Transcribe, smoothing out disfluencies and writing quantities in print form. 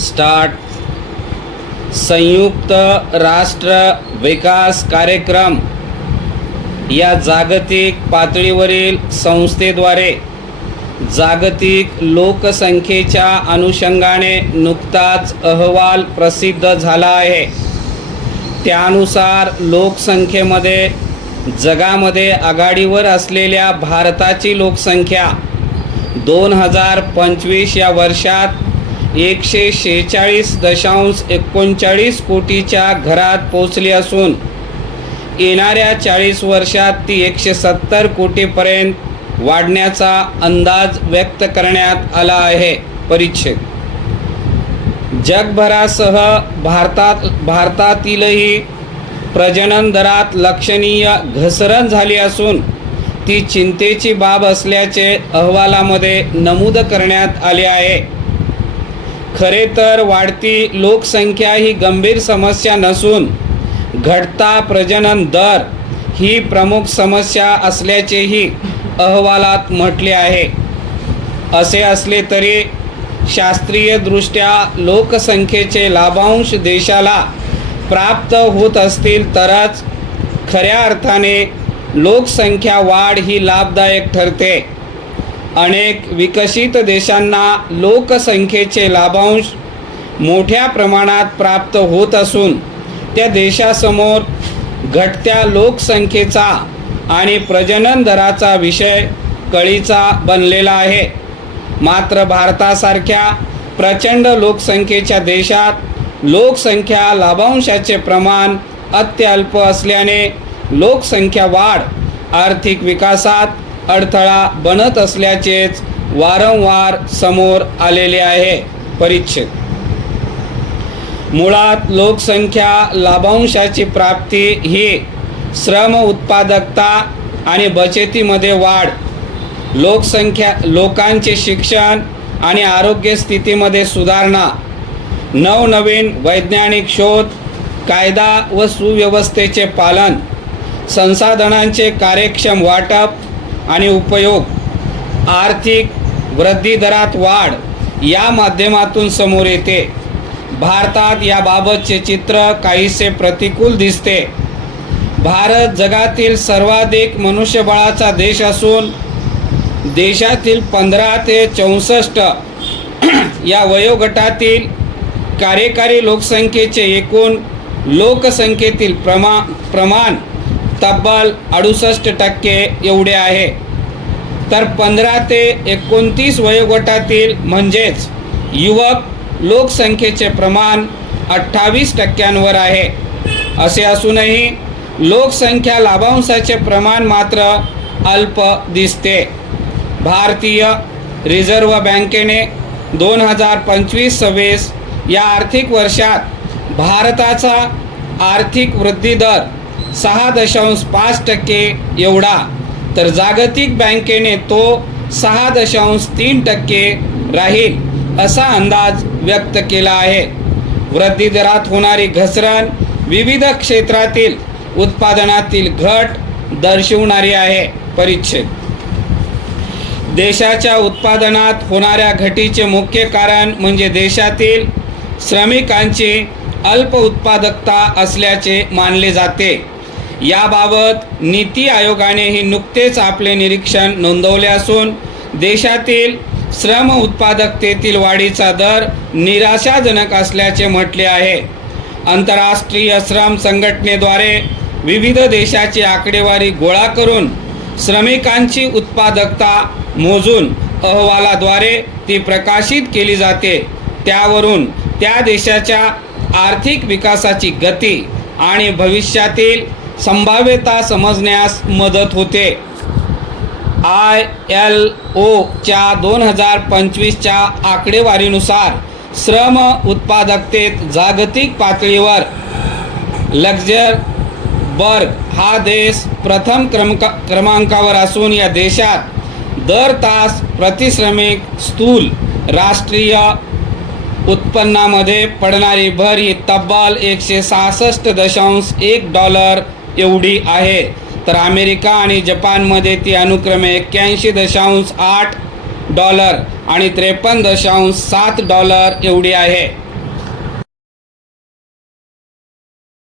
Start. संयुक्त राष्ट्र विकास कार्यक्रम या जागतिक पातळीवरील संस्थेद्वारे जागतिक लोकसंख्येच्या अनुषंगाने नुकताच अहवाल प्रसिद्ध झाला आहे. त्यानुसार लोकसंख्येमध्ये जगामध्ये आघाडीवर असलेल्या भारताची लोकसंख्या 2025 या वर्षात 146.39 कोटीच्या घरात पोचली असून येणाऱ्या 40 वर्षात ती 170 कोटीपर्यंत वाढण्याचा अंदाज व्यक्त करण्यात आला आहे. परिच्छेद. जगभरासह भारतातीलही प्रजनन दरात लक्षणीय घसरण झाली असून ती चिंतेची बाब असल्याचे अहवालामध्ये नमूद करण्यात आले आहे. खरे तर वाढती लोकसंख्या ही गंभीर समस्या नसून घटता प्रजनन दर ही प्रमुख समस्या असल्याचेही अहवालात म्हटले आहे. असे असले तरी शास्त्रीयदृष्ट्या लोकसंख्येचे लाभांश देशाला प्राप्त होत असतील तरच खऱ्या अर्थाने लोकसंख्या वाढ ही लाभदायक ठरते. अनेक विकसित देशांना लोकसंख्येचे लाभांश मोठ्या प्रमाणात प्राप्त होत असून त्या देशासमोर घटत्या लोकसंख्येचा आणि प्रजनन दराचा विषय कळीचा बनलेला आहे. मात्र भारतासारख्या प्रचंड लोकसंख्येच्या देशात लोकसंख्या लाभांशाचे प्रमाण अत्यल्प असल्याने लोकसंख्या वाढ आर्थिक विकासात अडथळा बनत असल्याचेच वारंवार समोर आलेले आहे. परिच्छेद. मुळात लोकसंख्या लाभांशाची प्राप्ती ही श्रम उत्पादकता आणि बचतीमध्ये वाढ, लोकांचे शिक्षण आणि आरोग्य स्थितीमध्ये सुधारणा, नवनवीन वैज्ञानिक शोध, कायदा व सुव्यवस्थेचे पालन, संसाधनांचे कार्यक्षम वाटप आणि उपयोग, आर्थिक वृद्धी दरात वाढ या माध्यमातून समोर येते. भारतात याबाबतचे चित्र काहीसे प्रतिकूल दिसते. भारत जगातील सर्वाधिक मनुष्यबळाचा देश असून देशातील 15 ते 64 या वयोगटातील कार्यकारी लोकसंख्येचे एकूण लोकसंख्येतील प्रमाण तब्बल 68% एवढे आहे. तर 15 ते 29 वयोगटातील म्हणजेच युवक लोकसंख्येचे प्रमाण 28% आहे. असे असूनही लोकसंख्या लाभांशाचे प्रमाण मात्र अल्प दिसते. भारतीय रिझर्व्ह बँकेने 2025-26 या आर्थिक वर्षात भारताचा आर्थिक वृद्धी दर 6.5% एवढा तर जागतिक बँकेने तो 6.3% राहील असा अंदाज व्यक्त केला आहे. वृद्धी दरात होणारी घसरण विविध क्षेत्रातील उत्पादनातील घट दर्शवणारी आहे. परिच्छेद. देशाच्या उत्पादनात होणाऱ्या घटीचे मुख्य कारण म्हणजे देशातील श्रमिकांची अल्प उत्पादकता असल्याचे मानले जाते. याबाबत नीती आयोगानेही नुकतेच आपले निरीक्षण नोंदवले असून देशातील श्रम उत्पादकतेतील वाढीचा दर निराशाजनक असल्याचे म्हटले आहे. आंतरराष्ट्रीय श्रम संघटनेद्वारे विविध देशाची आकडेवारी गोळा करून श्रमिकांची उत्पादकता मोजून अहवालाद्वारे ती प्रकाशित केली जाते. त्यावरून त्या देशाच्या आर्थिक विकासाची गती आणि भविष्यातील संभाव्यता समजण्यास मदत होते. ILOच्या 2025च्या आकडेवारीनुसार श्रम उत्पादकतेत जागतिक पातळीवर लक्झेंबर्ग हा देश प्रथम क्रमांकावर असून या देशात दर तास प्रतिश्रमिक स्थूल राष्ट्रीय उत्पन्नामध्ये पडणारी भर ही तब्बल $166.1 एवढी आहे. तर अमेरिका आणि जपानमध्ये ती अनुक्रमे $81.8 आणि $53.7 एवढी आहे.